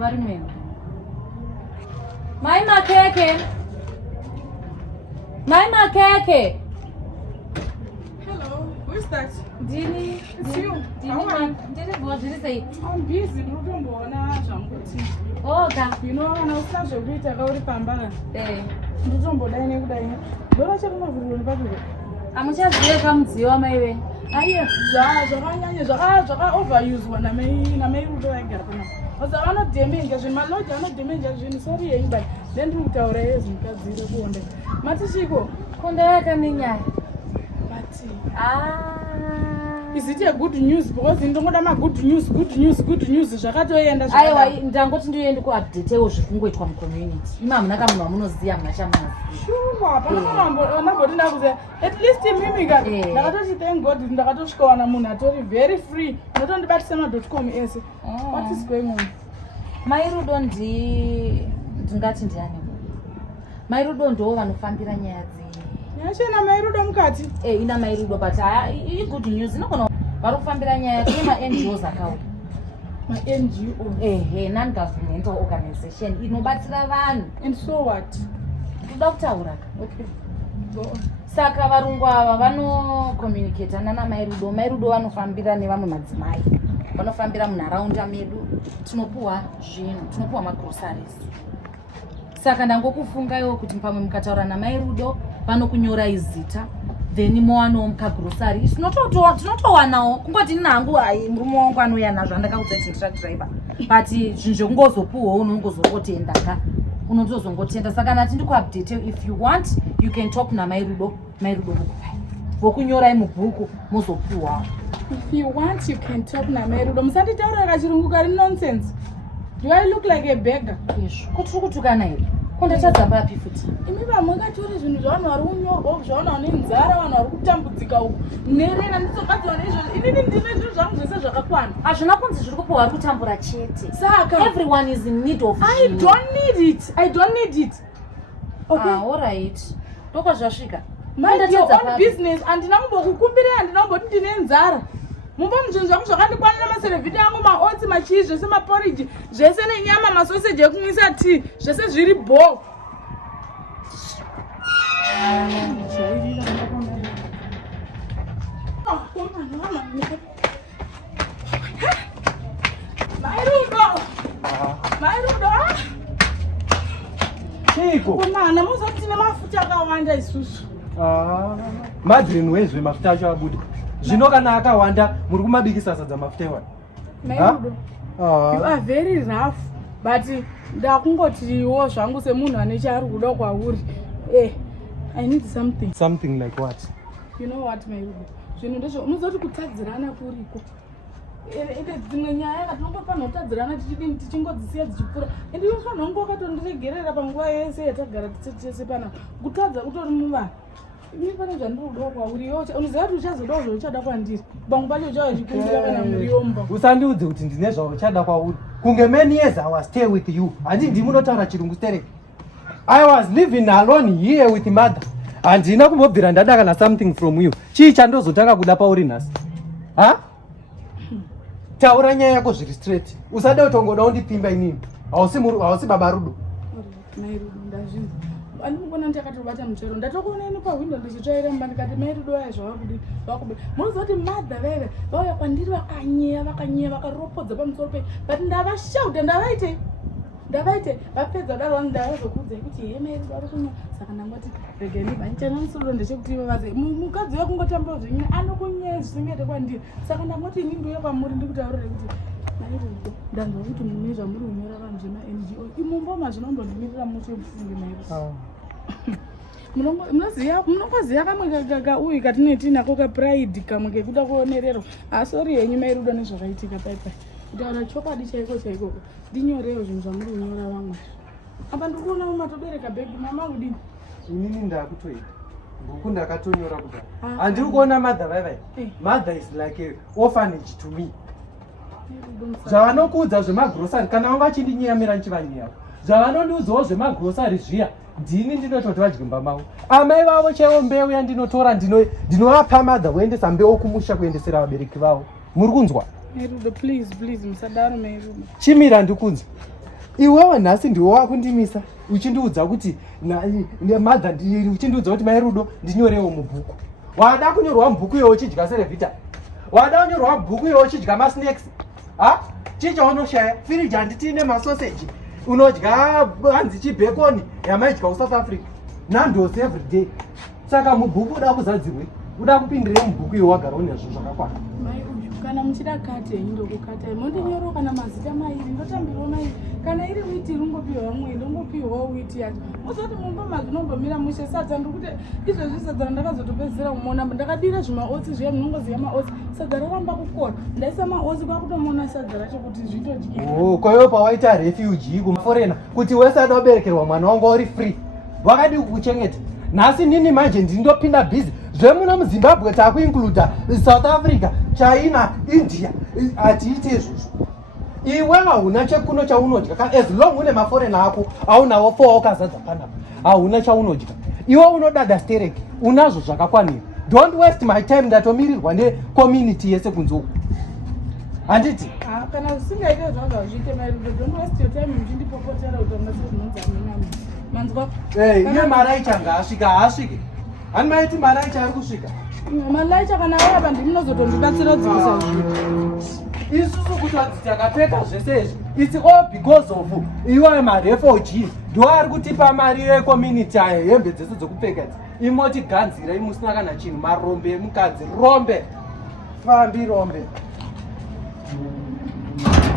vari mwengu. Mai makeke. Mai makeke. Hello, who is that? Dini. It's you. Dini. Dini boss, dini say. I'm busy. Ndotomboona zvanguti. Oh, ka. You know, kana usina zvekuita kauri pamba. Ndotombodai nekudai. Ndora chakumavhuriro nepabiro. Amuchazive pamudziyo wamai venyu. Aiye, zvakanyanya zvaka-overused namai Rudo vaigara panapa. Basa vanodhemenja zvinhu, malodhi anodhemenja zvinhu, sorry henyu, but then ndiri kutaura yezvimukadzire kuonda. Mati chiko? Konda yakaminyaya. Mati. Is it a good news? Because ndongoda ma-good news zvakatoenda. Aiwa, ndangoti ndiyoende kuupdatewo zvikungoitwa mucommunity. Ima munaka munhu wamunoziya munachamunoziya. Sure, panamboti ndakuziya. At least mimika. Ndakatoti thank God ndakatosvikawana munhu atori very free. Ndotondibatisa ma.com ese. What is going on? Mai Rudo ndingati ndiani? Mai Rudo ndo vanofambira nyaya Nyashena Mai Rudo mukati? Ina Mai Rudo, but good news. Inogona vari kufambira nyaya kune ma-NGOs akauya. Ma-NGO? Non-governmental organization inobatsira vanhu. And so what? Kuda kutaura. Okay. Go on. Saka varungu ava vanocommunicata naMai Rudo. Mai Rudo vanofambira nevamwe madzimai. Vanofambira munharaunda medu. Tinopuwa zvinhu, tinopuwa magroceries. Saka ndangokufungaiwo kuti pamwe mukataura naMai Rudo vanokunyorai zita, then mowana mukagrocery. Tinotowanawo kungoti nangu hai murume wangu anouya nazvo andakaudza kuti ndira driver. But zvinhu zvekungozopuwawo unongozongotenda ka. Unotozongotenda. Saka nati ndikuupdate, if you want you can talk naMai Rudo. Mai Rudo vokupai. Vokunyorai mubhuku mozopuwawo. If you want you can talk naMai Rudo. Musanditaura kachirungu kari nonsense. Do I look like a beggar? Yes. Kutiri kutukana here. Kondotadza papi futi. Imi vamwe katori zvinhu zvavanhu vari kunyorwa, zvavanhu vane nzara, vanhu vari kutambudzika uku. Nerera ndizobatsirwa neizvozvo. Inini ndine zvinhu zvangu zvese zvakakwana. Hazvina kunzi zviri kupiwa vari kutambura chete. Saka everyone is in need of I don't need it. Okay. All right. Ndokwa zvasvika. Mind your own business. Andina kumbokukumbirei, andina kumboti ndine nzara. Mumba muzvinhu zvangu zvakandikwanira maserevhiti angu, maotsi, machii, zvese maporiji, zvese nenyama, masoseji ekumwisa tii, zvese zviri bho. Mai Rudo. Chiko. Komana, muzoti tine mafuta akawanda isusu. Madrini wezve mafuta acho abuda. Zvino kana akawanda muri kumabikisa sadza mafuta iwani. Mai Rudo. You are very rough, but ndakungotiwo zvangu semunhu ane chaari kuda kwauri. I need something. Something like what? You know what, Mai Rudo? Zvinhu ndezvo unozoti kutadzirana kuriko. Ende dzimwe nyaya katinongofanira kutadzirana tichingodzisiya dzichipfuura. Ende iwe fanira kunge wakatondiregerera panguva yese yatagara tese panapa. Kutadza utori muvanhu. Ini pane zvandiri kuda kwauri. Unoziva kuti uchazodawo zvauchada kwandiri. Pamwe pacho uchauya uchikumbira kana muriomba. Usandiudze kuti ndine zvauchada kwauri. Kunge many years I was stay with you. Handi ndimi unotaura chirungu stereke. I was living alone here with mother. Handina kumbobvira ndada kana something from you. Chii chandozotanga kuda pauri nhasi? Taura nyaya yako zviri straight. Usade kutongoda undipimba inini. Hausi baba Rudo. Mai Rudo ndazvinzwa. Andikubona ndakatobata muchero. Ndatokuona ino pahwindo ndichitsvaira mumba ndikati Mai Rudo waya zvavakudii. Munozoti madha veve vauya kwandiri vakanyeya vakaropodza pamusoro pe. But ndavashauta ndavaite vapedza daro ndavazokuudzai kuti he Mai Rudo ari kunya. Saka ndangoti regai ndibanichana musoro ndechekuti vaze mukadzi wekungotambawo zvenyina anokunyaya zvisingete kwandiri. Saka ndangoti ini ndiuya kwamuri ndikutaurire kuti Mai Rudo ndanzwa kuti mune zvamuri kunyora vanhu zvema-NGO. Imumba mazvinondondimirira muti wemufunge Mai Rudo. Munongoziya kamwe kauyu katinetinako kapride kamwe kekuda kuonererwa. Sorry henyu Mai Rudo nezvakaitika paipai. Kutaura chokwadi chaiko ndinyorewo zvinhu zvamuri kunyora vamwe. Apa ndikuona mumatobereka bhegi mama kudini? Inini ndakutoita. Bhuku ndakatonyora kudai. Handiri kuona mother vaivai. Mother is like a orphanage to me. Zvavanokuudza zvemagrosari kana vanga vachindinyeramira ndichivanyera. Zvavanondiudzawo zvemagrosari zviya ndini ndinototi vadyimba mavo. Amai vavo chaivo mbeu yandinotora ndinovapa mother voendesa mbeu kumusha kuendesera vabereki vavo. Muri kunzwa? Mai Rudo, please musadaro Mai Rudo. Chimira ndikunzwa. iwewe nhasi ndiwo wakundimisa uchindiudza kuti madha uchindiudza kuti mai Rudo ndinyorewo mubhuku. Wada kunyorwa mubhuku iwe uchidya serevita? Wada kunyorwa mubhuku iwe uchidya masnacks? Chichaunoshaya firiji handiti nemasoseji unodya hanzi chibhekoni yamaidya kuSouth Africa nandosi everyday. Saka mubhuku uda kuzadzirwe, uda kupindire mubhuku iwe wagara une zvinhu zvakakwana. Mai uyu kana muchida kati ndokukata mondinyoro kana mazita mairi ndotambirawo mairi kana iri witi rungopiwa mwe ndongopiwawo witi yacho muzoti mumba mazvinombomira mushe sadza ndikuti izvezvi sadza ndakazotopedzera kumona ndakadira zvimaotsi zviya munongoziva maotsi sadza raramba kukora ndaisa maotsi kwakutomona sadza racho kuti zvitodyika. Kwa hiyo pawaita refugee kumaforena kuti wese ada kuberekerwa mwana wangu uri free wakadi kukuchengeta. Nhasi nini manje ndindopinda busy zvemuno muZimbabwe takuincluda South Africa, China, India atiite izvozvo. Iwe hauna chekuno chaunodya as long une maforena ako aunawo 4 wakazadza panapa hauna chaunodya. Iwe unodada stereki unazvo zvakakwanira. Don't waste my time ndatomirirwa necommunity yese kunzoku. Handiti? Kana usingaite zvazvo zviite mai Rudo don't waste your time muchindipopotera utanga sezvinonzamina manzwa. Iye maraicha ngaasvika haasviki. Hani maiti maraicha ari kusvika. Malaicha kana ayapa ndiminozotondibatsira dzikisa zvinhu. Isusu kuti vanzi takapfeka zvese izvi it's all because of iwe marefugee ndo ari kutipa mari yecommunity ayo hembe dzese dzokupfeka idzi imotiganzira imusina kana chinhu marombe emukadzi rombe fambi rombe.